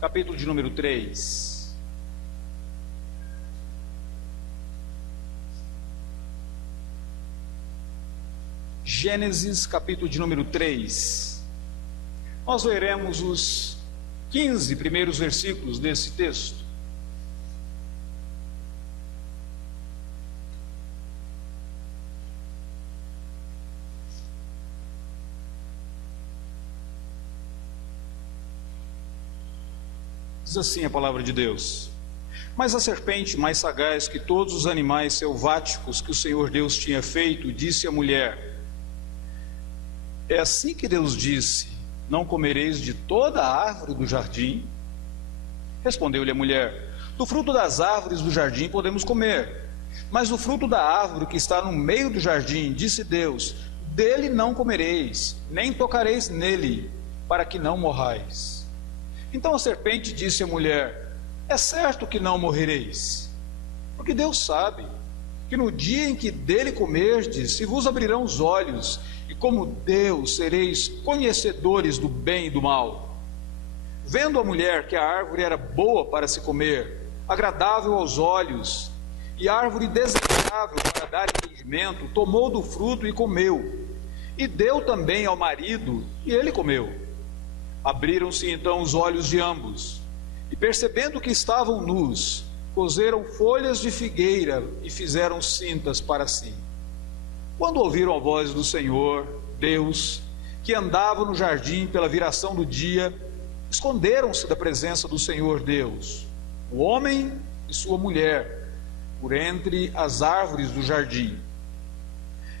capítulo de número 3. Gênesis, capítulo de número 3. Nós leremos os 15 primeiros versículos desse texto. Diz assim a palavra de Deus: Mas a serpente, mais sagaz que todos os animais selváticos que o Senhor Deus tinha feito, disse à mulher: É assim que Deus disse: Não comereis de toda a árvore do jardim? Respondeu-lhe a mulher: Do fruto das árvores do jardim podemos comer, mas do fruto da árvore que está no meio do jardim, disse Deus: Dele não comereis, nem tocareis nele, para que não morrais. Então a serpente disse à mulher: É certo que não morrereis, porque Deus sabe que no dia em que dele comerdes, se vos abrirão os olhos, e como Deus sereis conhecedores do bem e do mal. Vendo a mulher que a árvore era boa para se comer, agradável aos olhos, e árvore desejável para dar entendimento, tomou do fruto e comeu, e deu também ao marido, e ele comeu. Abriram-se então os olhos de ambos, e percebendo que estavam nus, coseram folhas de figueira e fizeram cintas para si. Quando ouviram a voz do Senhor, Deus, que andava no jardim pela viração do dia, esconderam-se da presença do Senhor Deus, o homem e sua mulher, por entre as árvores do jardim.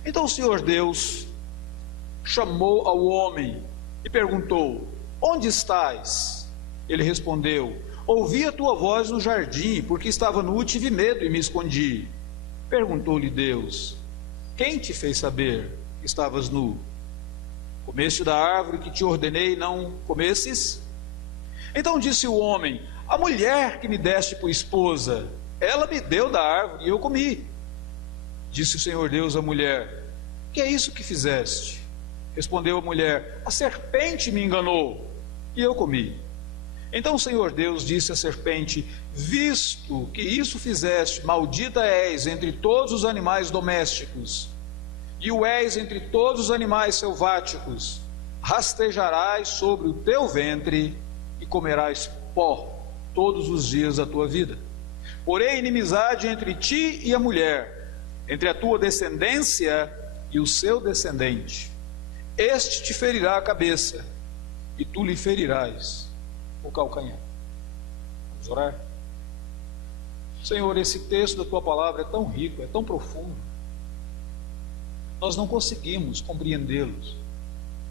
Então o Senhor Deus chamou ao homem e perguntou: Onde estás? Ele respondeu: Ouvi a tua voz no jardim, porque estava nu e tive medo e me escondi. Perguntou-lhe Deus: Quem te fez saber que estavas nu? Comeste da árvore que te ordenei não comesses? Então disse o homem: A mulher que me deste por esposa, ela me deu da árvore e eu comi. Disse o Senhor Deus à mulher: Que é isso que fizeste? Respondeu a mulher: A serpente me enganou e eu comi. Então o Senhor Deus disse à serpente: Visto que isso fizeste, maldita és entre todos os animais domésticos, e o és entre todos os animais selváticos. Rastejarás sobre o teu ventre e comerás pó todos os dias da tua vida. Porém, inimizade entre ti e a mulher, entre a tua descendência e o seu descendente. Este te ferirá a cabeça, e tu lhe ferirás o calcanhar. Vamos orar? Senhor, esse texto da tua palavra é tão rico, é tão profundo. Nós não conseguimos compreendê-los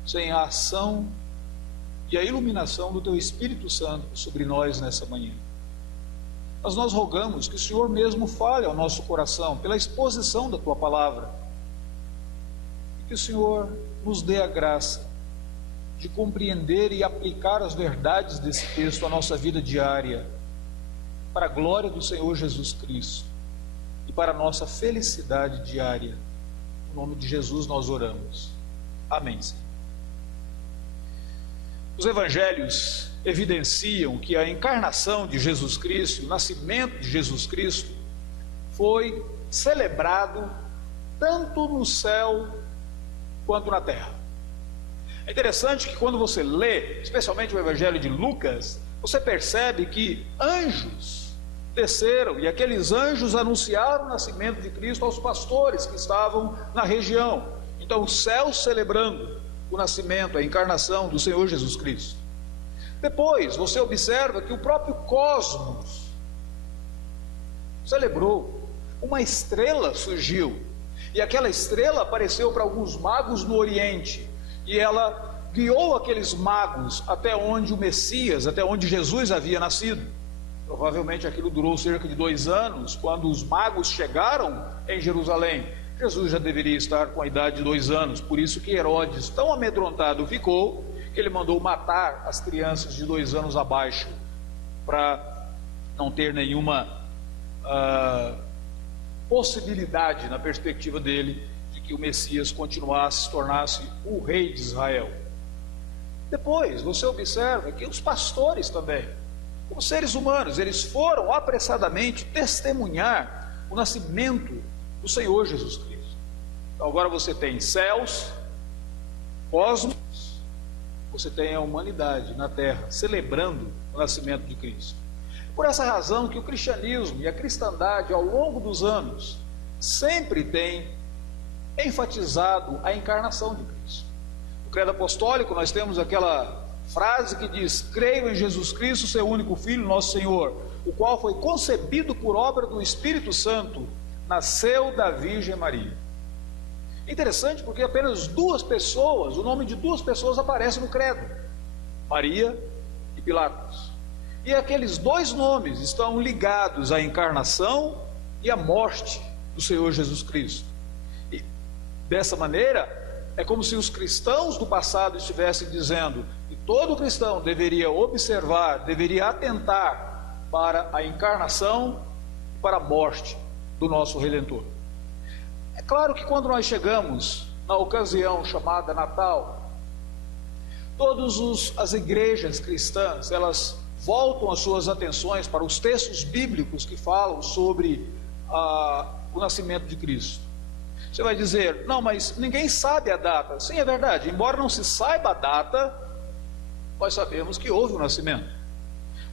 sem a ação e a iluminação do teu Espírito Santo sobre nós nessa manhã. Mas nós rogamos que o Senhor mesmo fale ao nosso coração pela exposição da tua palavra, e que o Senhor nos dê a graça de compreender e aplicar as verdades desse texto à nossa vida diária, para a glória do Senhor Jesus Cristo e para a nossa felicidade diária. No nome de Jesus nós oramos. Amém, Senhor. Os evangelhos evidenciam que a encarnação de Jesus Cristo, o nascimento de Jesus Cristo, foi celebrado tanto no céu quanto na terra. É interessante que quando você lê, especialmente o Evangelho de Lucas, você percebe que anjos desceram, e aqueles anjos anunciaram o nascimento de Cristo aos pastores que estavam na região. Então, o céu celebrando o nascimento, a encarnação do Senhor Jesus Cristo. Depois, você observa que o próprio cosmos celebrou. Uma estrela surgiu, e aquela estrela apareceu para alguns magos no Oriente, e ela guiou aqueles magos até onde o Messias, até onde Jesus havia nascido. Provavelmente aquilo durou cerca de 2 anos. Quando os magos chegaram em Jerusalém, Jesus já deveria estar com a idade de 2 anos. Por isso que Herodes tão amedrontado ficou, que ele mandou matar as crianças de 2 anos abaixo, para não ter nenhuma possibilidade na perspectiva dele de que o Messias continuasse, se tornasse o rei de Israel. Depois você observa que os pastores também Os seres humanos, eles foram apressadamente testemunhar o nascimento do Senhor Jesus Cristo. Então agora você tem céus, cosmos, você tem a humanidade na terra celebrando o nascimento de Cristo. Por essa razão que o cristianismo e a cristandade ao longo dos anos sempre tem enfatizado a encarnação de Cristo. No credo apostólico nós temos aquela frase que diz: creio em Jesus Cristo, seu único Filho, nosso Senhor, o qual foi concebido por obra do Espírito Santo, nasceu da Virgem Maria. Interessante porque apenas duas pessoas, o nome de duas pessoas aparece no credo: Maria e Pilatos. E aqueles dois nomes estão ligados à encarnação e à morte do Senhor Jesus Cristo. E dessa maneira, é como se os cristãos do passado estivessem dizendo que todo cristão deveria observar, deveria atentar para a encarnação e para a morte do nosso Redentor. É claro que quando nós chegamos na ocasião chamada Natal, todas as igrejas cristãs, elas voltam as suas atenções para os textos bíblicos que falam sobre o nascimento de Cristo. Você vai dizer: não, mas ninguém sabe a data. Sim, é verdade, embora não se saiba a data, nós sabemos que houve o nascimento.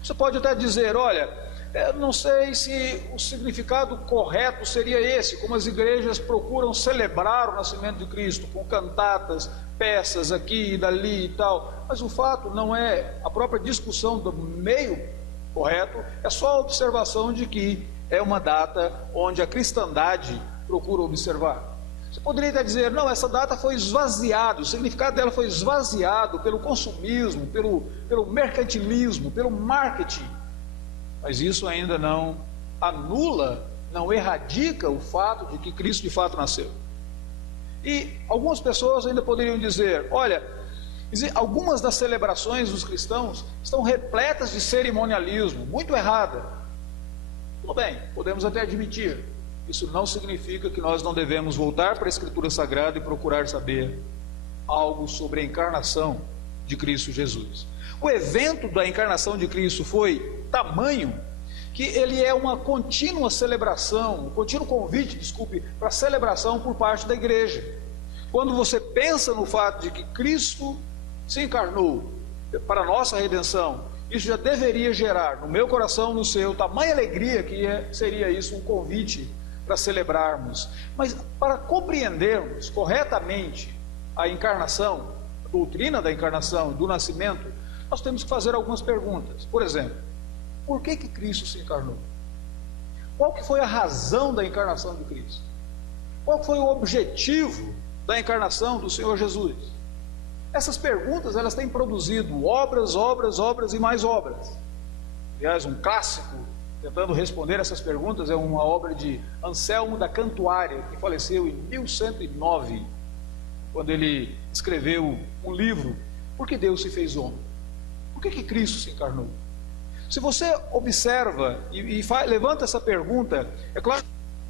Você pode até dizer: olha, eu não sei se o significado correto seria esse, como as igrejas procuram celebrar o nascimento de Cristo, com cantatas, peças aqui e dali e tal, mas o fato não é a própria discussão do meio correto, é só a observação de que é uma data onde a cristandade procura observar. Você poderia até dizer: não, essa data foi esvaziada, o significado dela foi esvaziado pelo consumismo, pelo mercantilismo, pelo marketing. Mas isso ainda não anula, não erradica o fato de que Cristo de fato nasceu. E algumas pessoas ainda poderiam dizer: olha, algumas das celebrações dos cristãos estão repletas de cerimonialismo, muito errada. Tudo bem, podemos até admitir. Isso não significa que nós não devemos voltar para a Escritura Sagrada e procurar saber algo sobre a encarnação de Cristo Jesus. O evento da encarnação de Cristo foi tamanho que ele é uma contínua celebração, um contínuo convite, para celebração por parte da igreja. Quando você pensa no fato de que Cristo se encarnou para a nossa redenção, isso já deveria gerar no meu coração, no seu, tamanha alegria que seria isso um convite para celebrarmos. Mas para compreendermos corretamente a encarnação, a doutrina da encarnação, do nascimento, nós temos que fazer algumas perguntas. Por exemplo, por que Cristo se encarnou? Qual que foi a razão da encarnação de Cristo? Qual foi o objetivo da encarnação do Senhor Jesus? Essas perguntas, elas têm produzido obras e mais obras. Aliás, um clássico tentando responder essas perguntas é uma obra de Anselmo da Cantuária, que faleceu em 1109, quando ele escreveu um livro: Por que Deus se fez homem? Por que Cristo se encarnou? Se você observa e levanta essa pergunta, é claro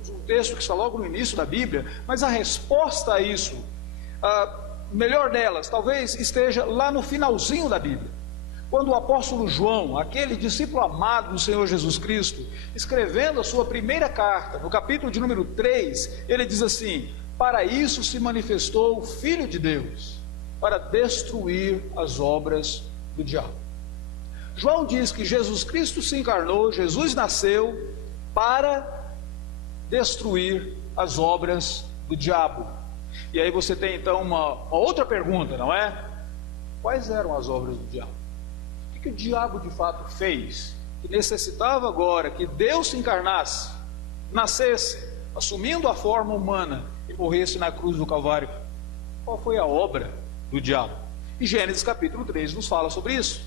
que um texto que está logo no início da Bíblia, mas a resposta a isso, melhor delas, talvez esteja lá no finalzinho da Bíblia, quando o apóstolo João, aquele discípulo amado do Senhor Jesus Cristo, escrevendo a sua primeira carta, no capítulo de número 3, ele diz assim: para isso se manifestou o Filho de Deus, para destruir as obras do diabo. João diz que Jesus Cristo se encarnou, Jesus nasceu para destruir as obras do diabo. E aí você tem então uma outra pergunta, não é? Quais eram as obras do diabo? O que o diabo de fato fez, que necessitava agora que Deus se encarnasse, nascesse, assumindo a forma humana e morresse na cruz do Calvário? Qual foi a obra do diabo? E Gênesis capítulo 3 nos fala sobre isso.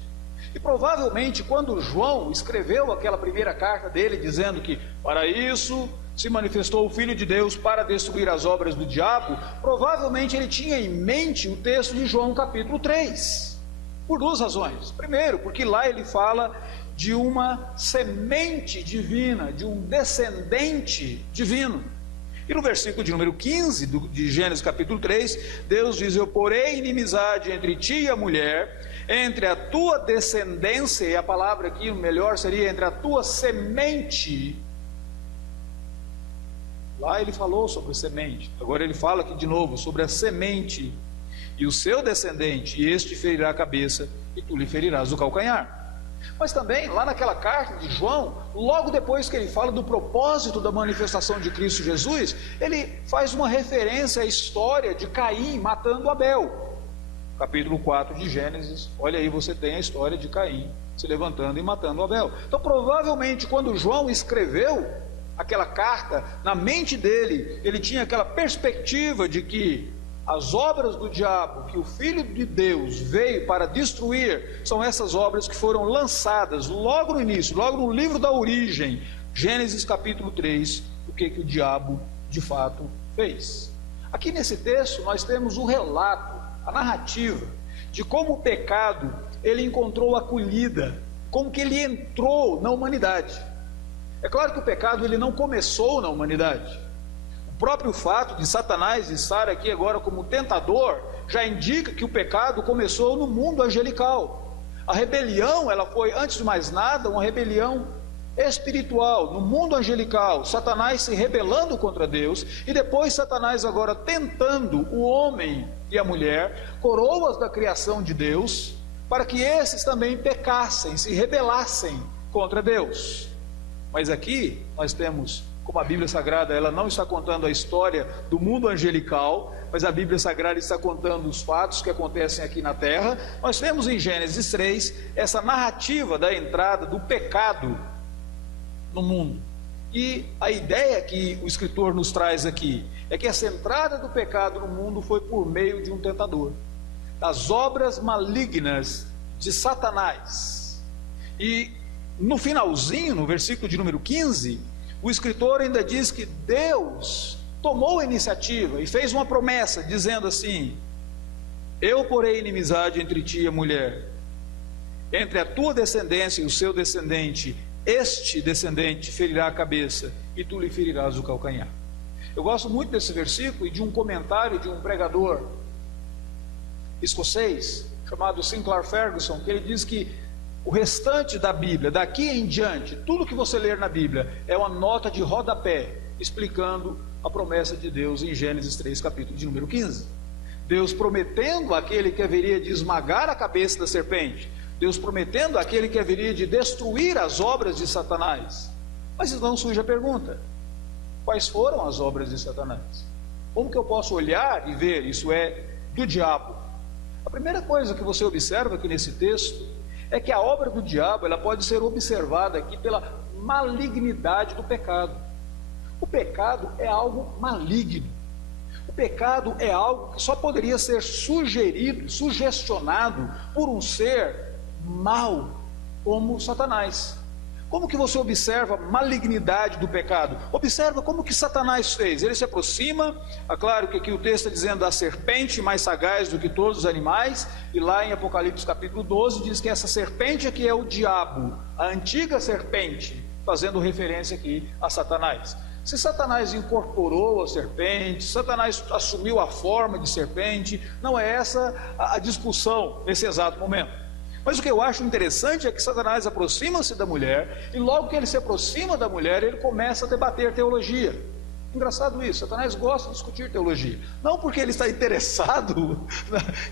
E provavelmente quando João escreveu aquela primeira carta dele, dizendo que para isso se manifestou o Filho de Deus para destruir as obras do diabo, provavelmente ele tinha em mente o texto de João capítulo 3, por duas razões. Primeiro, porque lá ele fala de uma semente divina, de um descendente divino. E no versículo de número 15 de Gênesis capítulo 3, Deus diz: eu porei inimizade entre ti e a mulher, entre a tua descendência, e a palavra aqui melhor seria entre a tua semente. Lá ele falou sobre semente, agora ele fala aqui de novo sobre a semente, e o seu descendente, e este ferirá a cabeça, e tu lhe ferirás o calcanhar. Mas também, lá naquela carta de João, logo depois que ele fala do propósito da manifestação de Cristo Jesus, ele faz uma referência à história de Caim matando Abel. Capítulo 4 de Gênesis, olha aí, você tem a história de Caim se levantando e matando Abel. Então, provavelmente, quando João escreveu aquela carta, na mente dele, ele tinha aquela perspectiva de que as obras do diabo, que o Filho de Deus veio para destruir, são essas obras que foram lançadas logo no início, logo no livro da origem, Gênesis capítulo 3, o que o diabo de fato fez. Aqui nesse texto nós temos o relato, a narrativa, de como o pecado, ele encontrou acolhida, como que ele entrou na humanidade. É claro que o pecado, ele não começou na humanidade. O próprio fato de Satanás estar aqui agora como tentador, já indica que o pecado começou no mundo angelical. A rebelião, ela foi, antes de mais nada, uma rebelião espiritual, no mundo angelical, Satanás se rebelando contra Deus, e depois Satanás agora tentando o homem e a mulher, coroas da criação de Deus, para que esses também pecassem, se rebelassem contra Deus. Mas aqui nós temos, como a Bíblia Sagrada, ela não está contando a história do mundo angelical, mas a Bíblia Sagrada está contando os fatos que acontecem aqui na terra. Nós temos em Gênesis 3 essa narrativa da entrada do pecado no mundo. E a ideia que o escritor nos traz aqui é que essa entrada do pecado no mundo foi por meio de um tentador, das obras malignas de Satanás. E no finalzinho, no versículo de número 15, o escritor ainda diz que Deus tomou a iniciativa e fez uma promessa, dizendo assim: eu porei inimizade entre ti e a mulher, entre a tua descendência e o seu descendente, este descendente ferirá a cabeça, e tu lhe ferirás o calcanhar. Eu gosto muito desse versículo e de um comentário de um pregador escocês, chamado Sinclair Ferguson, que ele diz que o restante da Bíblia, daqui em diante, tudo que você ler na Bíblia, é uma nota de rodapé, explicando a promessa de Deus em Gênesis 3, capítulo de número 15. Deus prometendo aquele que haveria de esmagar a cabeça da serpente, Deus prometendo aquele que haveria de destruir as obras de Satanás. Mas então surge a pergunta: quais foram as obras de Satanás? Como que eu posso olhar e ver isso é do diabo? A primeira coisa que você observa aqui nesse texto é que a obra do diabo, ela pode ser observada aqui pela malignidade do pecado. O pecado é algo maligno. O pecado é algo que só poderia ser sugerido, sugestionado por um ser mau como Satanás. Como que você observa a malignidade do pecado? Observa como que Satanás fez. Ele se aproxima, é claro que aqui o texto está dizendo da serpente mais sagaz do que todos os animais, e lá em Apocalipse capítulo 12 diz que essa serpente aqui é o diabo, a antiga serpente, fazendo referência aqui a Satanás. Se Satanás incorporou a serpente, Satanás assumiu a forma de serpente, não é essa a discussão nesse exato momento. Mas o que eu acho interessante é que Satanás aproxima-se da mulher, e logo que ele se aproxima da mulher, ele começa a debater teologia. Engraçado isso, Satanás gosta de discutir teologia, não porque ele está interessado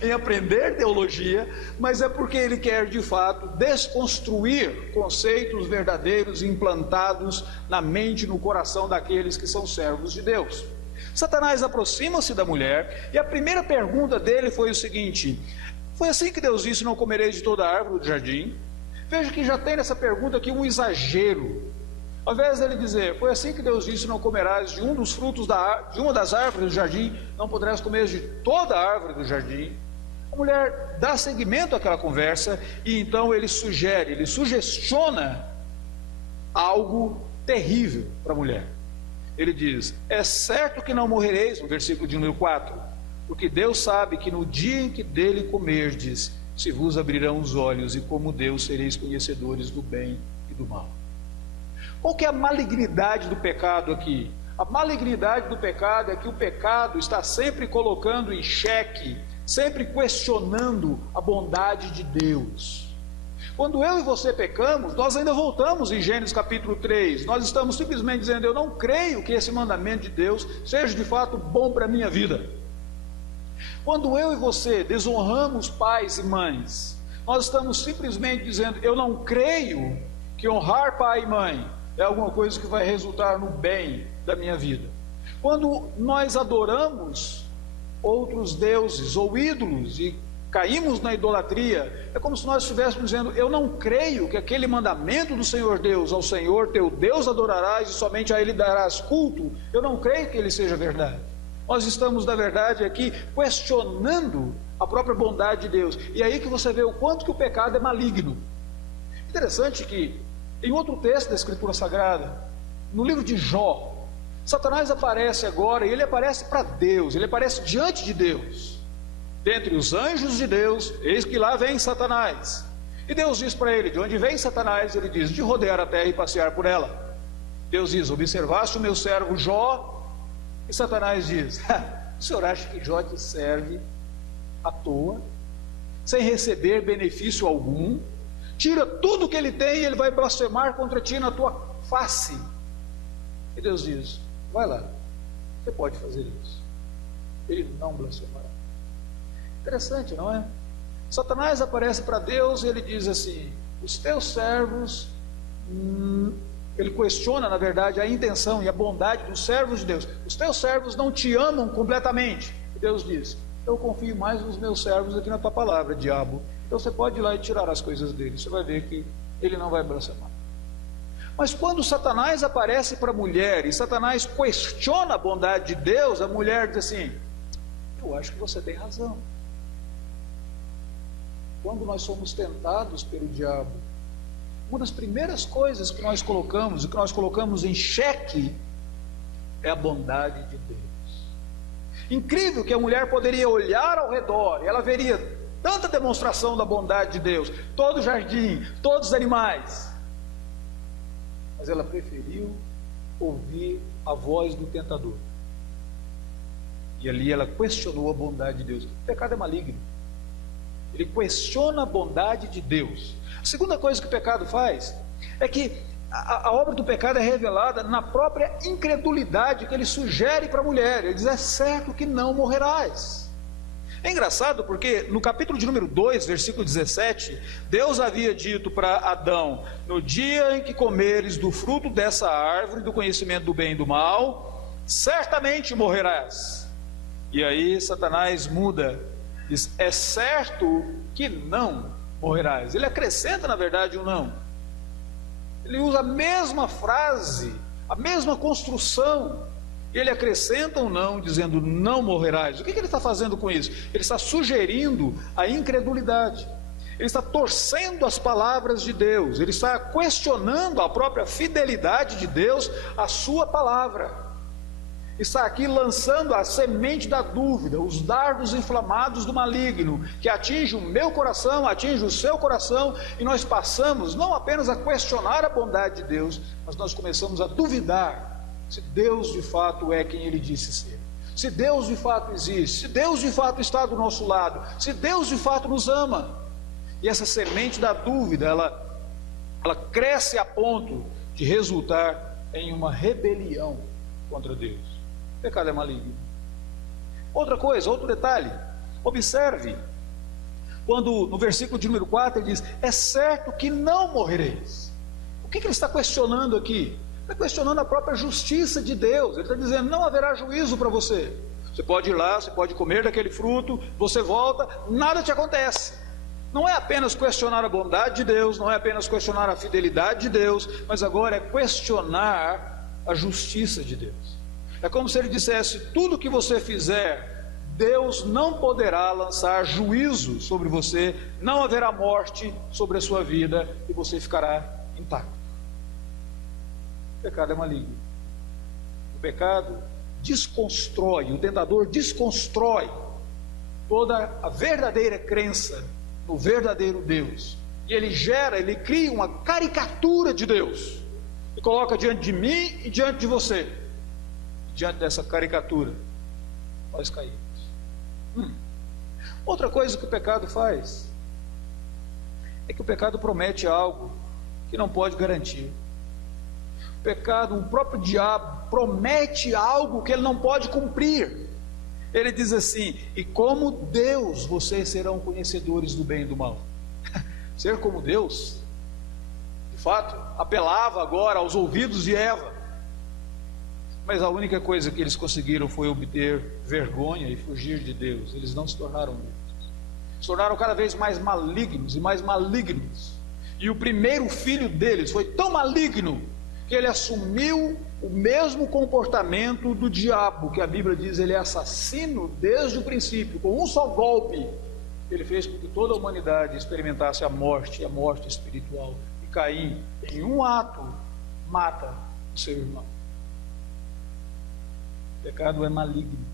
em aprender teologia, mas é porque ele quer de fato desconstruir conceitos verdadeiros implantados na mente e no coração daqueles que são servos de Deus. Satanás aproxima-se da mulher, e a primeira pergunta dele foi o seguinte: foi assim que Deus disse: não comereis de toda a árvore do jardim? Veja que já tem nessa pergunta aqui um exagero. Ao invés dele dizer: foi assim que Deus disse: não comerás de um dos frutos de uma das árvores do jardim, não poderás comer de toda a árvore do jardim. A mulher dá seguimento àquela conversa, e então ele sugestiona algo terrível para a mulher. Ele diz: é certo que não morrereis, no versículo de número 4, porque Deus sabe que no dia em que dele comerdes, se vos abrirão os olhos, e como Deus sereis conhecedores do bem e do mal. Qual que é a malignidade do pecado aqui? A malignidade do pecado é que o pecado está sempre colocando em xeque, sempre questionando a bondade de Deus. Quando eu e você pecamos, nós ainda voltamos em Gênesis capítulo 3, nós estamos simplesmente dizendo: eu não creio que esse mandamento de Deus seja de fato bom para a minha vida. Quando eu e você desonramos pais e mães, nós estamos simplesmente dizendo: eu não creio que honrar pai e mãe é alguma coisa que vai resultar no bem da minha vida. Quando nós adoramos outros deuses ou ídolos e caímos na idolatria, é como se nós estivéssemos dizendo: eu não creio que aquele mandamento do Senhor Deus, ao Senhor teu Deus adorarás e somente a Ele darás culto, eu não creio que ele seja verdade. Nós estamos, na verdade, aqui questionando a própria bondade de Deus. E é aí que você vê o quanto que o pecado é maligno. Interessante que em outro texto da Escritura Sagrada, no livro de Jó, Satanás aparece agora, e ele aparece para Deus, ele aparece diante de Deus. Dentre os anjos de Deus, eis que lá vem Satanás. E Deus diz para ele: de onde vem Satanás? Ele diz: de rodear a terra e passear por ela. Deus diz: observaste o meu servo Jó? E Satanás diz: o senhor acha que Jó te serve à toa, sem receber benefício algum? Tira tudo que ele tem e ele vai blasfemar contra ti na tua face. E Deus diz: vai lá, você pode fazer isso. Ele não blasfemará. Interessante, não é? Satanás aparece para Deus e ele diz assim: os teus servos, ele questiona, na verdade, a intenção e a bondade dos servos de Deus. Os teus servos não te amam completamente. E Deus diz: eu confio mais nos meus servos aqui na tua palavra, diabo. Então você pode ir lá e tirar as coisas dele, você vai ver que ele não vai blasfemar. Mas quando Satanás aparece para a mulher e Satanás questiona a bondade de Deus, a mulher diz assim: eu acho que você tem razão. Quando nós somos tentados pelo diabo, uma das primeiras coisas que nós colocamos, e que nós colocamos em xeque, é a bondade de Deus. Incrível que a mulher poderia olhar ao redor, e ela veria tanta demonstração da bondade de Deus, todo o jardim, todos os animais, mas ela preferiu ouvir a voz do tentador, e ali ela questionou a bondade de Deus. O pecado é maligno, ele questiona a bondade de Deus. A segunda coisa que o pecado faz é que a obra do pecado é revelada na própria incredulidade que ele sugere para a mulher. Ele diz: é certo que não morrerás. É engraçado porque no capítulo de número 2, versículo 17, Deus havia dito para Adão: no dia em que comeres do fruto dessa árvore do conhecimento do bem e do mal, certamente morrerás. E aí Satanás muda, diz: é certo que não morrerás. Ele acrescenta, na verdade, um não. Ele usa a mesma frase, a mesma construção, e ele acrescenta um não, dizendo: não morrerás. O que ele está fazendo com isso? Ele está sugerindo a incredulidade, ele está torcendo as palavras de Deus, ele está questionando a própria fidelidade de Deus à sua palavra. Está aqui lançando a semente da dúvida, os dardos inflamados do maligno, que atinge o meu coração, atinge o seu coração, e nós passamos não apenas a questionar a bondade de Deus, mas nós começamos a duvidar se Deus de fato é quem Ele disse ser, se Deus de fato existe, se Deus de fato está do nosso lado, se Deus de fato nos ama. E essa semente da dúvida, ela cresce a ponto de resultar em uma rebelião contra Deus. O pecado é maligno. Outra coisa, outro detalhe, observe, quando no versículo de número 4 ele diz: é certo que não morrereis. O que ele está questionando aqui? Ele está questionando a própria justiça de Deus. Ele está dizendo: não haverá juízo para você. Você pode ir lá, você pode comer daquele fruto, você volta, nada te acontece. Não é apenas questionar a bondade de Deus, não é apenas questionar a fidelidade de Deus, mas agora é questionar a justiça de Deus. É como se ele dissesse: tudo que você fizer, Deus não poderá lançar juízo sobre você, não haverá morte sobre a sua vida e você ficará intacto. O pecado é maligno. O pecado desconstrói, o tentador desconstrói toda a verdadeira crença no verdadeiro Deus. E ele cria uma caricatura de Deus e coloca diante de mim e diante de você. diante dessa caricatura? Nós caímos. Outra coisa que o pecado faz é que o pecado promete algo que não pode garantir. O pecado, o próprio diabo, promete algo que ele não pode cumprir. Ele diz assim: e como Deus, vocês serão conhecedores do bem e do mal. Ser como Deus, de fato, apelava agora aos ouvidos de Eva. Mas a única coisa que eles conseguiram foi obter vergonha e fugir de Deus. Eles não se tornaram Deus. Se tornaram cada vez mais malignos e mais malignos. E o primeiro filho deles foi tão maligno que ele assumiu o mesmo comportamento do diabo, que a Bíblia diz ele é assassino desde o princípio. Com um só golpe ele fez com que toda a humanidade experimentasse a morte espiritual. E Caim, em um ato, mata o seu irmão. O pecado é maligno.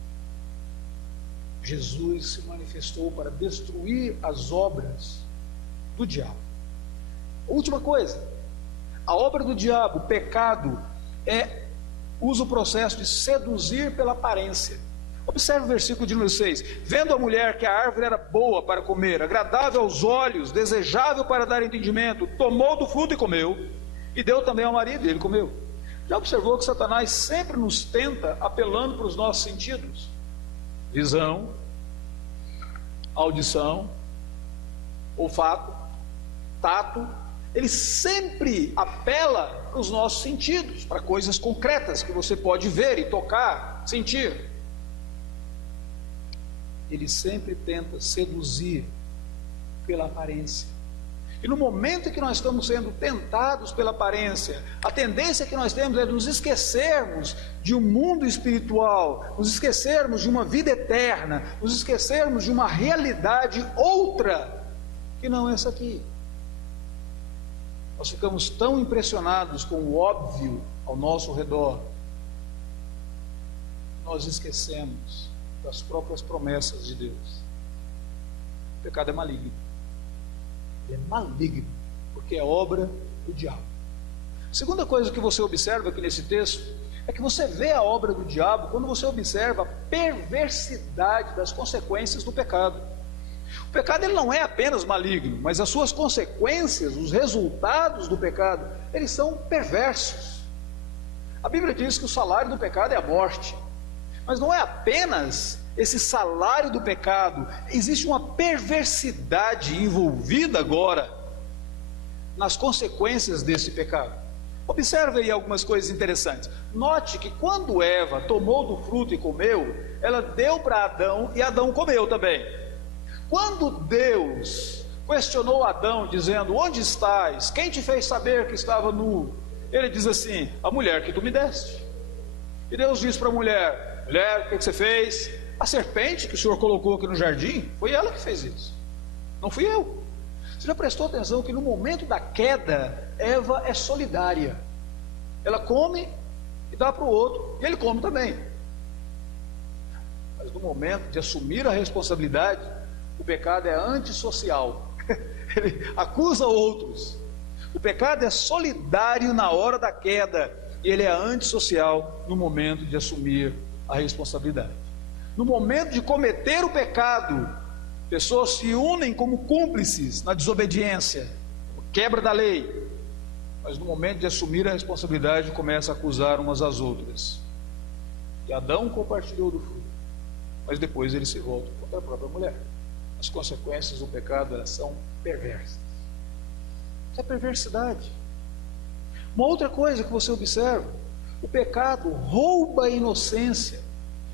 Jesus se manifestou para destruir as obras do diabo. Última coisa, a obra do diabo, o pecado, usa o processo de seduzir pela aparência. Observe o versículo de número 6. Vendo a mulher que a árvore era boa para comer, agradável aos olhos, desejável para dar entendimento, tomou do fruto e comeu, e deu também ao marido, e ele comeu. Já observou que Satanás sempre nos tenta apelando para os nossos sentidos? Visão, audição, olfato, tato. Ele sempre apela para os nossos sentidos, para coisas concretas que você pode ver e tocar, sentir. Ele sempre tenta seduzir pela aparência. E no momento em que nós estamos sendo tentados pela aparência, a tendência que nós temos é nos esquecermos de um mundo espiritual, nos esquecermos de uma vida eterna, nos esquecermos de uma realidade outra que não essa aqui. Nós ficamos tão impressionados com o óbvio ao nosso redor, nós esquecemos das próprias promessas de Deus. O pecado é maligno. Ele é maligno, porque é obra do diabo. Segunda coisa que você observa aqui nesse texto é que você vê a obra do diabo quando você observa a perversidade das consequências do pecado. O pecado ele não é apenas maligno, mas as suas consequências, os resultados do pecado, eles são perversos. A Bíblia diz que o salário do pecado é a morte, mas não é apenas esse salário do pecado, existe uma perversidade envolvida agora nas consequências desse pecado. Observe aí algumas coisas interessantes. Note que quando Eva tomou do fruto e comeu, ela deu para Adão e Adão comeu também. Quando Deus questionou Adão dizendo: onde estás? Quem te fez saber que estava nu? Ele diz assim: a mulher que tu me deste. E Deus diz para a mulher: mulher, o que você fez? A serpente que o Senhor colocou aqui no jardim, foi ela que fez isso, não fui eu. Você já prestou atenção que no momento da queda, Eva é solidária. Ela come e dá para o outro, e ele come também. Mas no momento de assumir a responsabilidade, o pecado é antissocial. Ele acusa outros. O pecado é solidário na hora da queda, e ele é antissocial no momento de assumir a responsabilidade. No momento de cometer o pecado, pessoas se unem como cúmplices na desobediência, quebra da lei, mas no momento de assumir a responsabilidade, começa a acusar umas às outras. E Adão compartilhou do fruto, mas depois ele se volta contra a própria mulher. As consequências do pecado, elas são perversas. Isso é perversidade. Uma outra coisa que você observa: o pecado rouba a inocência.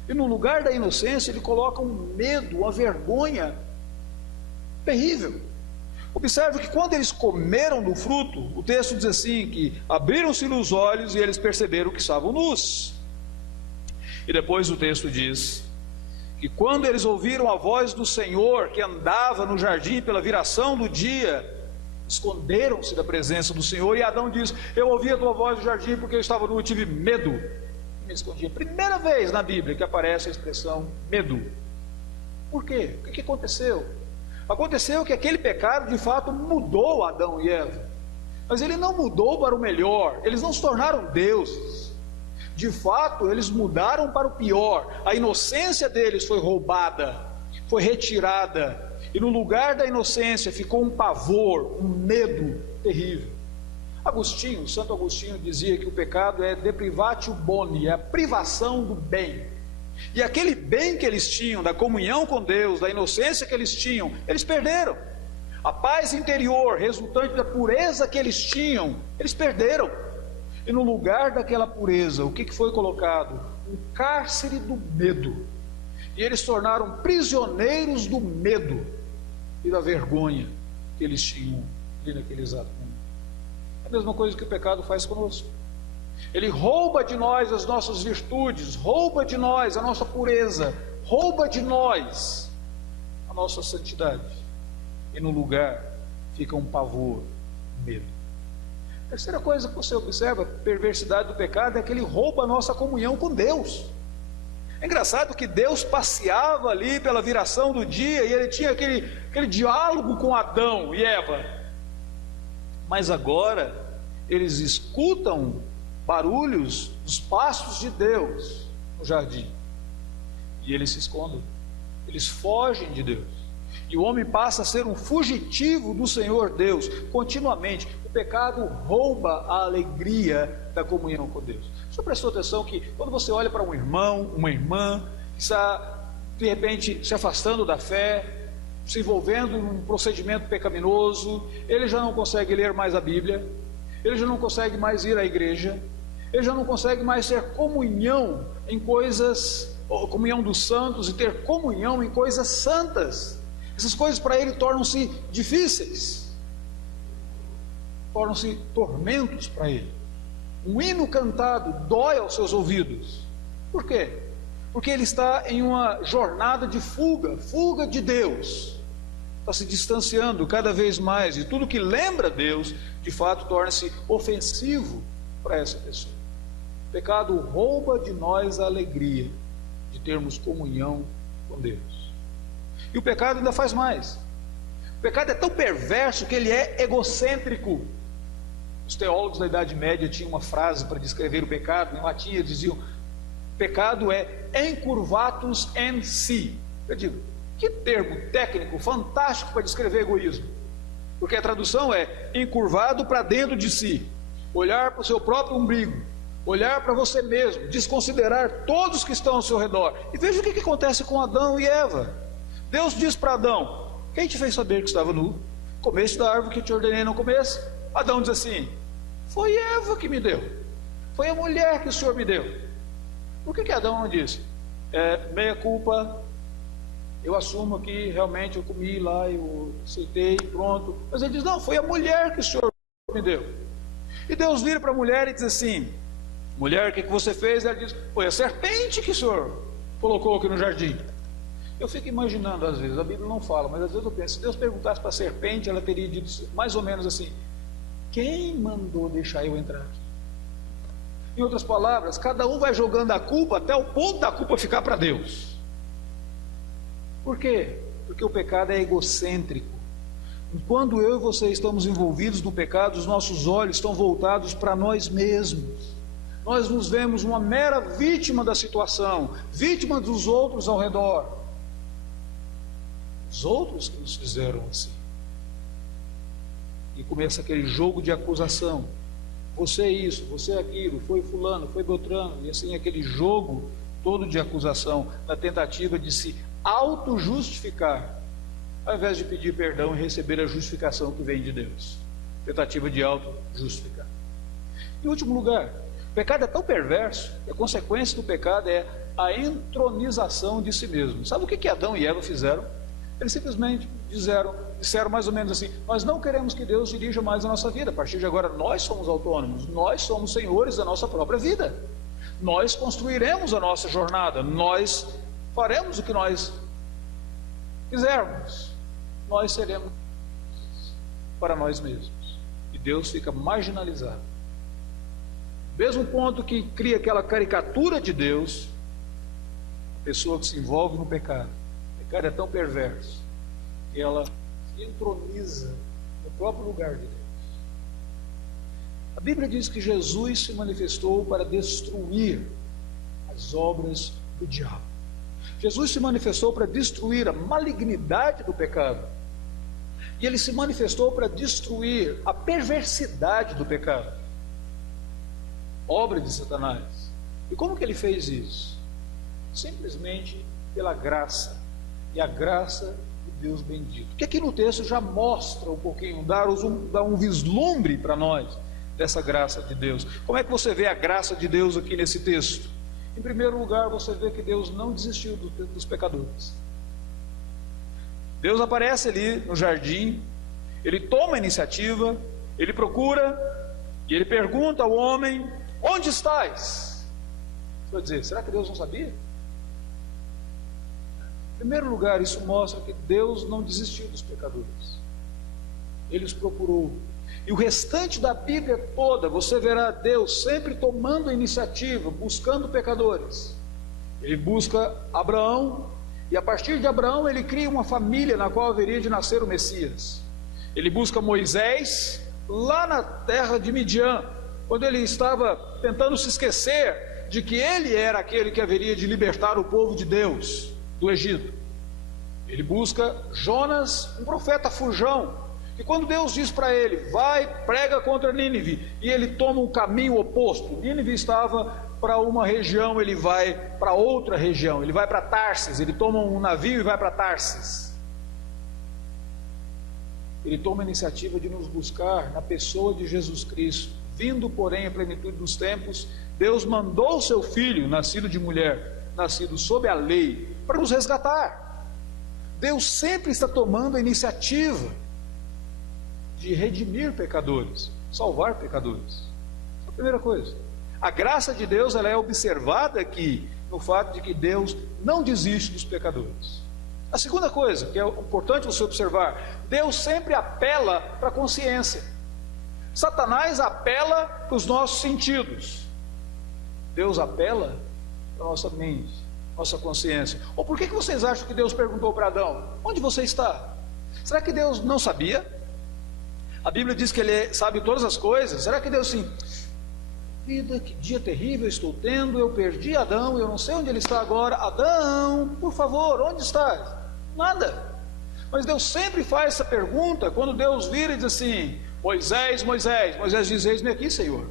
E no lugar da inocência, ele coloca um medo, uma vergonha terrível. Observe que quando eles comeram do fruto, o texto diz assim, que abriram-se os olhos e eles perceberam que estavam nus. E depois o texto diz que quando eles ouviram a voz do Senhor, que andava no jardim pela viração do dia, esconderam-se da presença do Senhor. E Adão diz: eu ouvi a tua voz no jardim porque eu estava nu e tive medo. Me escondia. Primeira vez na Bíblia que aparece a expressão medo. Por quê? O que aconteceu? Aconteceu que aquele pecado de fato mudou Adão e Eva, mas ele não mudou para o melhor. Eles não se tornaram deuses. De fato, eles mudaram para o pior. A inocência deles foi roubada, foi retirada, e no lugar da inocência ficou um pavor, um medo terrível. Agostinho, Santo Agostinho dizia que o pecado é deprivatio boni, é a privação do bem. E aquele bem que eles tinham, da comunhão com Deus, da inocência que eles tinham, eles perderam. A paz interior, resultante da pureza que eles tinham, eles perderam. E no lugar daquela pureza, o que foi colocado? Um cárcere do medo. E eles se tornaram prisioneiros do medo e da vergonha que eles tinham ali naquele exato momento. É a mesma coisa que o pecado faz conosco. Ele rouba de nós as nossas virtudes, rouba de nós a nossa pureza, rouba de nós a nossa santidade. E no lugar fica um pavor, medo. A terceira coisa que você observa, a perversidade do pecado, é que ele rouba a nossa comunhão com Deus. É engraçado que Deus passeava ali pela viração do dia e ele tinha aquele diálogo com Adão e Eva. Mas agora eles escutam barulhos dos passos de Deus no jardim e eles se escondem, eles fogem de Deus, e o homem passa a ser um fugitivo do Senhor Deus continuamente. O pecado rouba a alegria da comunhão com Deus. Você prestou atenção que quando você olha para um irmão, uma irmã que está de repente se afastando da fé, se envolvendo num procedimento pecaminoso, ele já não consegue ler mais a Bíblia, ele já não consegue mais ir à igreja, ele já não consegue mais ter comunhão em coisas, comunhão dos santos, e ter comunhão em coisas santas. Essas coisas para ele tornam-se difíceis, tornam-se tormentos para ele. Um hino cantado dói aos seus ouvidos. Por quê? Porque ele está em uma jornada de fuga de Deus. Está se distanciando cada vez mais, e tudo que lembra Deus, de fato, torna-se ofensivo para essa pessoa. O pecado rouba de nós a alegria de termos comunhão com Deus. E o pecado ainda faz mais. O pecado é tão perverso que ele é egocêntrico. Os teólogos da Idade Média tinham uma frase para descrever o pecado, em latim eles diziam: pecado é encurvatus in si. Eu digo, que termo técnico fantástico para descrever egoísmo, porque a tradução é encurvado para dentro de si, olhar para o seu próprio umbigo, olhar para você mesmo, desconsiderar todos que estão ao seu redor. E veja o que acontece com Adão e Eva. Deus diz para Adão: quem te fez saber que estava nu? Comeste da árvore que te ordenei não comesse? Adão diz assim: foi Eva que me deu, foi a mulher que o Senhor me deu. Por que Adão não disse: meia culpa, eu assumo que realmente eu comi lá, eu aceitei, pronto. Mas ele diz: não, foi a mulher que o Senhor me deu. E Deus vira para a mulher e diz assim: mulher, o que você fez? Ela diz: foi a serpente que o Senhor colocou aqui no jardim. Eu fico imaginando, às vezes, a Bíblia não fala, mas às vezes eu penso, se Deus perguntasse para a serpente, ela teria dito mais ou menos assim: quem mandou deixar eu entrar aqui? Em outras palavras, cada um vai jogando a culpa até o ponto da culpa ficar para Deus. Por quê? Porque o pecado é egocêntrico. Quando eu e você estamos envolvidos no pecado, os nossos olhos estão voltados para nós mesmos. Nós nos vemos uma mera vítima da situação, vítima dos outros ao redor. Os outros que nos fizeram assim. E começa aquele jogo de acusação. Você é isso, você é aquilo, foi fulano, foi Beltrano. E assim aquele jogo todo de acusação, na tentativa de se auto-justificar, ao invés de pedir perdão e receber a justificação que vem de Deus. Tentativa de auto-justificar. Em último lugar, o pecado é tão perverso que a consequência do pecado é a entronização de si mesmo. Sabe o que Adão e Eva fizeram? Eles simplesmente disseram mais ou menos assim: nós não queremos que Deus dirija mais a nossa vida. A partir de agora nós somos autônomos, nós somos senhores da nossa própria vida, nós construiremos a nossa jornada, nós faremos o que nós quisermos, nós seremos para nós mesmos, e Deus fica marginalizado. Mesmo ponto que cria aquela caricatura de Deus, a pessoa que se envolve no pecado. O pecado é tão perverso que ela se entroniza no próprio lugar de Deus. A Bíblia diz que Jesus se manifestou para destruir as obras do diabo. Jesus se manifestou para destruir a malignidade do pecado. E ele se manifestou para destruir a perversidade do pecado, obra de Satanás. E como que ele fez isso? Simplesmente pela graça, e a graça de Deus bendito, que aqui no texto já mostra um pouquinho, dá um vislumbre para nós dessa graça de Deus. Como é que você vê a graça de Deus aqui nesse texto? Em primeiro lugar, você vê que Deus não desistiu dos pecadores. Deus aparece ali no jardim, ele toma a iniciativa, ele procura e ele pergunta ao homem: onde estás? Você vai dizer, será que Deus não sabia? Em primeiro lugar, isso mostra que Deus não desistiu dos pecadores, ele os procurou. E o restante da Bíblia toda, você verá Deus sempre tomando a iniciativa, buscando pecadores. Ele busca Abraão, e a partir de Abraão ele cria uma família na qual haveria de nascer o Messias. Ele busca Moisés lá na terra de Midian, quando ele estava tentando se esquecer de que ele era aquele que haveria de libertar o povo de Deus do Egito. Ele busca Jonas, um profeta fujão, e quando Deus diz para ele, vai, prega contra Nínive, e ele toma um caminho oposto. Nínive estava para uma região, ele vai para outra região, ele vai para Tarsis, ele toma um navio e vai para Tarsis. Ele toma a iniciativa de nos buscar na pessoa de Jesus Cristo. Vindo, porém, à plenitude dos tempos, Deus mandou o seu Filho, nascido de mulher, nascido sob a lei, para nos resgatar. Deus sempre está tomando a iniciativa de redimir pecadores, salvar pecadores. Essa é a primeira coisa. A graça de Deus, ela é observada aqui no fato de que Deus não desiste dos pecadores. A segunda coisa, que é importante você observar, Deus sempre apela para a consciência. Satanás apela para os nossos sentidos. Deus apela para a nossa mente, nossa consciência. Ou por que vocês acham que Deus perguntou para Adão, onde você está? Será que Deus não sabia? A Bíblia diz que Ele sabe todas as coisas. Será que Deus assim, vida, que dia terrível estou tendo, eu perdi Adão, eu não sei onde ele está agora. Adão, por favor, onde estás? Nada. Mas Deus sempre faz essa pergunta, quando Deus vira e diz assim, Moisés, Moisés, Moisés diz, eis-me aqui, Senhor.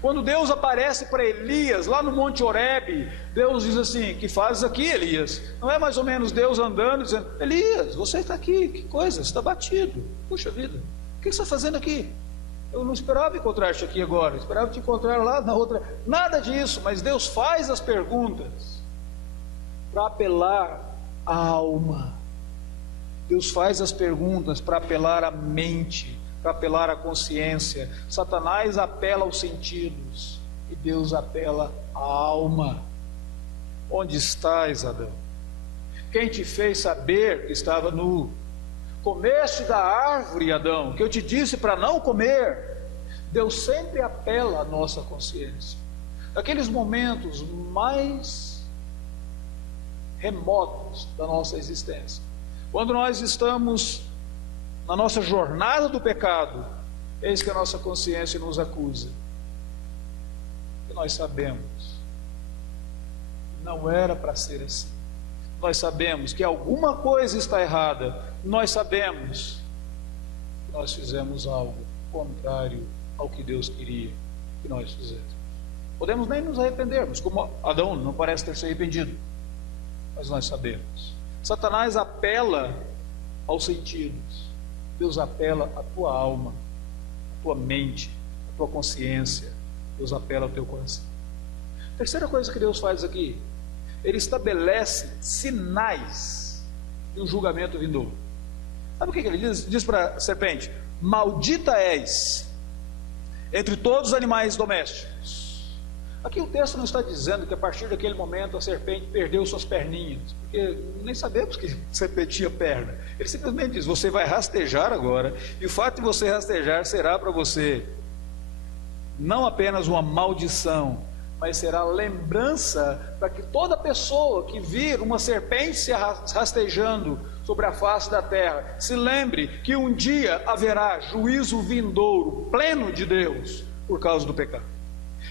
Quando Deus aparece para Elias, lá no Monte Horebe, Deus diz assim, que fazes aqui, Elias? Não é mais ou menos Deus andando, dizendo, Elias, você está aqui, que coisa, você está batido, puxa vida. O que você está fazendo aqui? Eu não esperava encontrar-te aqui agora, eu esperava te encontrar lá na outra. Nada disso, mas Deus faz as perguntas para apelar à alma. Deus faz as perguntas para apelar à mente, para apelar à consciência. Satanás apela aos sentidos e Deus apela à alma. Onde estás, Adão? Quem te fez saber que estava nu? Comeste da árvore, Adão, que eu te disse para não comer. Deus sempre apela à nossa consciência. Naqueles momentos mais remotos da nossa existência, quando nós estamos na nossa jornada do pecado, eis que a nossa consciência nos acusa. E nós sabemos que não era para ser assim. Nós sabemos que alguma coisa está errada. Nós sabemos que nós fizemos algo contrário ao que Deus queria que nós fizéssemos. Podemos nem nos arrependermos, como Adão não parece ter se arrependido, mas nós sabemos. Satanás apela aos sentidos. Deus apela à tua alma, à tua mente, à tua consciência. Deus apela ao teu coração. Terceira coisa que Deus faz aqui, Ele estabelece sinais de um julgamento vindouro. Sabe o que ele diz? Diz para a serpente, maldita és entre todos os animais domésticos. Aqui o texto não está dizendo que a partir daquele momento a serpente perdeu suas perninhas, porque nem sabemos que serpente tinha perna. Ele simplesmente diz, você vai rastejar agora, e o fato de você rastejar será para você não apenas uma maldição, mas será lembrança para que toda pessoa que vir uma serpente se rastejando sobre a face da terra, se lembre que um dia haverá juízo vindouro, pleno de Deus, por causa do pecado.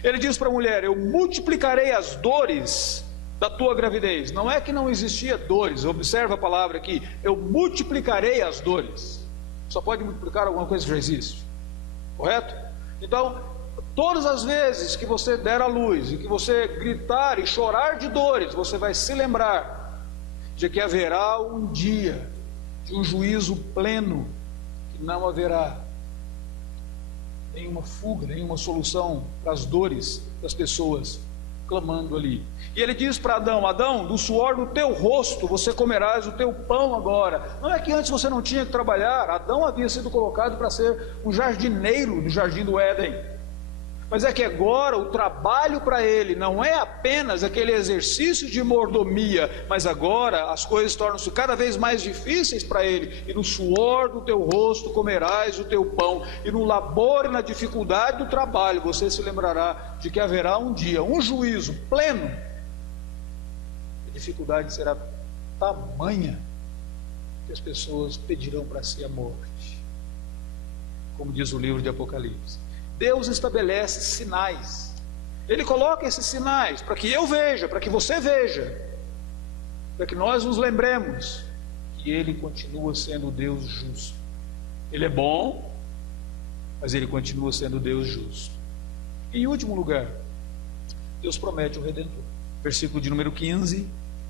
Ele diz para a mulher: eu multiplicarei as dores da tua gravidez. Não é que não existia dores, observa a palavra aqui, eu multiplicarei as dores. Só pode multiplicar alguma coisa que já existe, correto? Então, todas as vezes que você der à luz e que você gritar e chorar de dores, você vai se lembrar de que haverá um dia de um juízo pleno, que não haverá nenhuma fuga, nenhuma solução para as dores das pessoas clamando ali. E ele diz para Adão: Adão, do suor do teu rosto você comerás o teu pão agora. Não é que antes você não tinha que trabalhar. Adão havia sido colocado para ser um jardineiro no jardim do Éden, mas é que agora o trabalho para ele não é apenas aquele exercício de mordomia, mas agora as coisas tornam-se cada vez mais difíceis para ele. E no suor do teu rosto comerás o teu pão, e no labor e na dificuldade do trabalho você se lembrará de que haverá um dia, um juízo pleno. A dificuldade será tamanha que as pessoas pedirão para si a morte, como diz o livro de Apocalipse. Deus estabelece sinais, Ele coloca esses sinais para que eu veja, para que você veja, para que nós nos lembremos que Ele continua sendo Deus justo. Ele é bom, mas Ele continua sendo Deus justo. E em último lugar, Deus promete o Redentor. Versículo de número 15,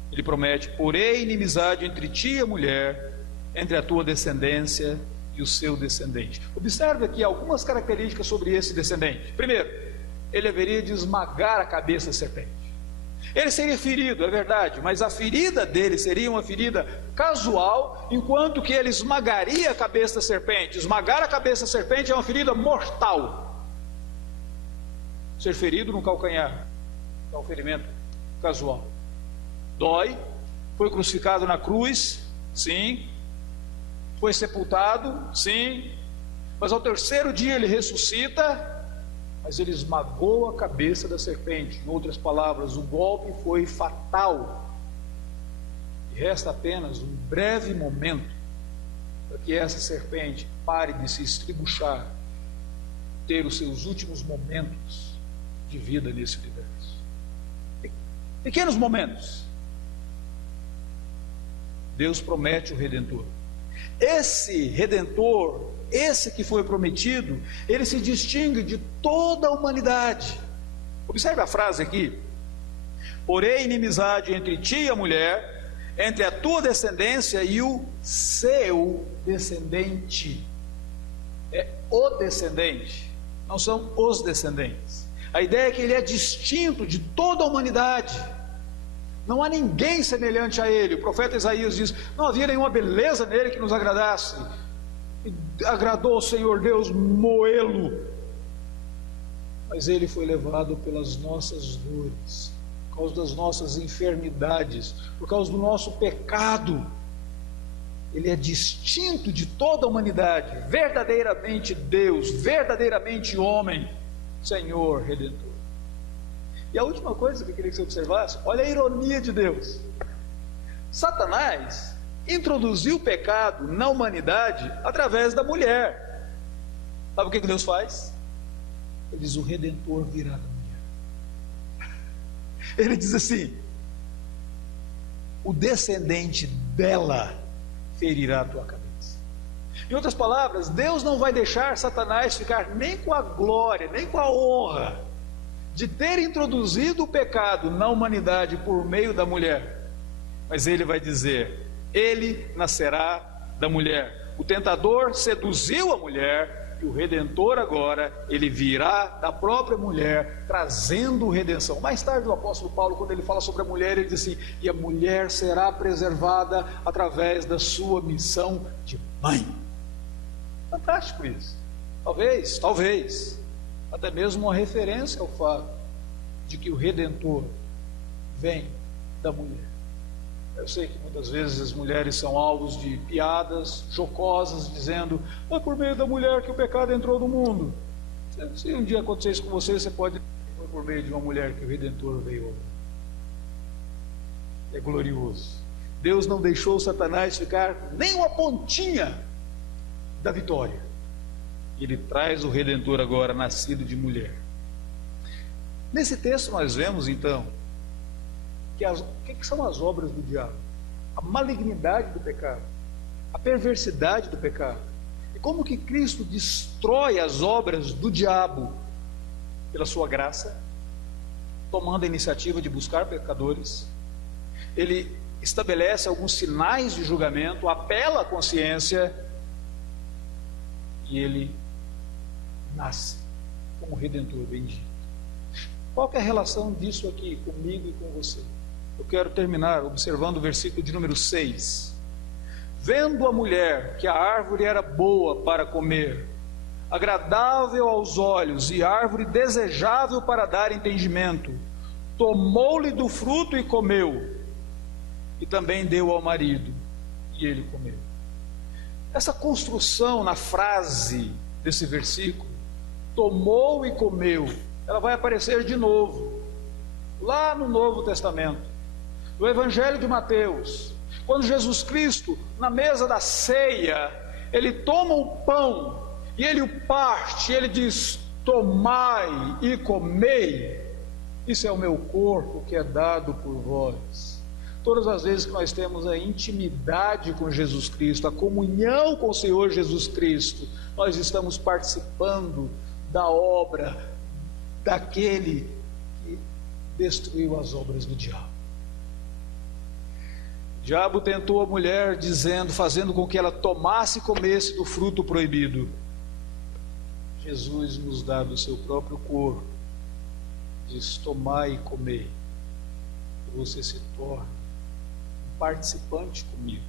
Ele promete: porém inimizade entre ti e a mulher, entre a tua descendência e o seu descendente. Observe aqui algumas características sobre esse descendente. Primeiro, ele haveria de esmagar a cabeça da serpente. Ele seria ferido, é verdade, mas a ferida dele seria uma ferida casual, enquanto que ele esmagaria a cabeça da serpente. Esmagar a cabeça da serpente é uma ferida mortal. Ser ferido no calcanhar é um ferimento casual. Dói, foi crucificado na cruz, sim. Foi sepultado, sim, mas ao terceiro dia ele ressuscita, mas ele esmagou a cabeça da serpente. Em outras palavras, o golpe foi fatal, e resta apenas um breve momento para que essa serpente pare de se estribuchar, ter os seus últimos momentos de vida nesse universo. Pequenos momentos. Deus promete o Redentor. Esse Redentor, esse que foi prometido, ele se distingue de toda a humanidade. Observe a frase aqui: porém inimizade entre ti e a mulher, entre a tua descendência e o seu descendente. É o descendente, não são os descendentes. A ideia é que ele é distinto de toda a humanidade. Não há ninguém semelhante a ele. O profeta Isaías diz: não havia nenhuma beleza nele que nos agradasse. E agradou o Senhor Deus moê-lo. Mas ele foi levado pelas nossas dores, por causa das nossas enfermidades, por causa do nosso pecado. Ele é distinto de toda a humanidade, verdadeiramente Deus, verdadeiramente homem, Senhor Redentor. E a última coisa que eu queria que você observasse: olha a ironia de Deus. Satanás introduziu o pecado na humanidade através da mulher. Sabe o que Deus faz? Ele diz: o Redentor virá da mulher. Ele diz assim: o descendente dela ferirá a tua cabeça. Em outras palavras, Deus não vai deixar Satanás ficar nem com a glória, nem com a honra de ter introduzido o pecado na humanidade por meio da mulher, mas ele vai dizer: ele nascerá da mulher. O tentador seduziu a mulher, e o Redentor agora, ele virá da própria mulher, trazendo redenção. Mais tarde o apóstolo Paulo, quando ele fala sobre a mulher, ele diz assim: e a mulher será preservada através da sua missão de mãe. Fantástico isso. Talvez até mesmo uma referência ao fato de que o Redentor vem da mulher. Eu sei que muitas vezes as mulheres são alvos de piadas jocosas, dizendo: é por meio da mulher que o pecado entrou no mundo. Se um dia acontecer isso com você, você pode dizer: foi por meio de uma mulher que o Redentor veio. É glorioso. Deus não deixou Satanás ficar nem uma pontinha da vitória. Ele traz o Redentor agora, nascido de mulher. Nesse texto nós vemos, então, que são as obras do diabo? A malignidade do pecado, a perversidade do pecado. E como que Cristo destrói as obras do diabo pela sua graça, tomando a iniciativa de buscar pecadores. Ele estabelece alguns sinais de julgamento, apela à consciência e ele nasce como Redentor bendito. Qual que é a relação disso aqui comigo e com você? Eu quero terminar observando o versículo de número 6. Vendo a mulher que a árvore era boa para comer, agradável aos olhos e árvore desejável para dar entendimento, tomou-lhe do fruto e comeu, e também deu ao marido, e ele comeu. Essa construção na frase desse versículo, tomou e comeu, ela vai aparecer de novo, lá no Novo Testamento, no Evangelho de Mateus, quando Jesus Cristo, na mesa da ceia, ele toma o pão, e ele o parte, e ele diz, tomai e comei, isso é o meu corpo que é dado por vós. Todas as vezes que nós temos a intimidade com Jesus Cristo, a comunhão com o Senhor Jesus Cristo, nós estamos participando da obra daquele que destruiu as obras do diabo. O diabo tentou a mulher dizendo, fazendo com que ela tomasse e comesse do fruto proibido. Jesus nos dá do seu próprio corpo, diz, tomai e comei, e você se torna um participante comigo,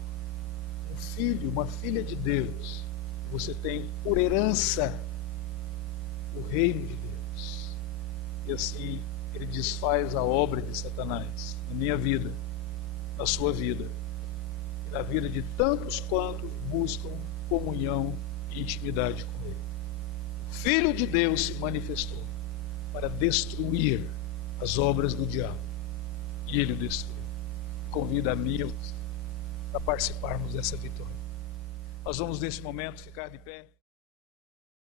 um filho, uma filha de Deus. Você tem por herança o reino de Deus, e assim ele desfaz a obra de Satanás na minha vida, na sua vida, e na vida de tantos quantos buscam comunhão e intimidade com ele. O Filho de Deus se manifestou para destruir as obras do diabo, e ele o destruiu. Convida a mim e a você para participarmos dessa vitória. Nós vamos nesse momento ficar de pé.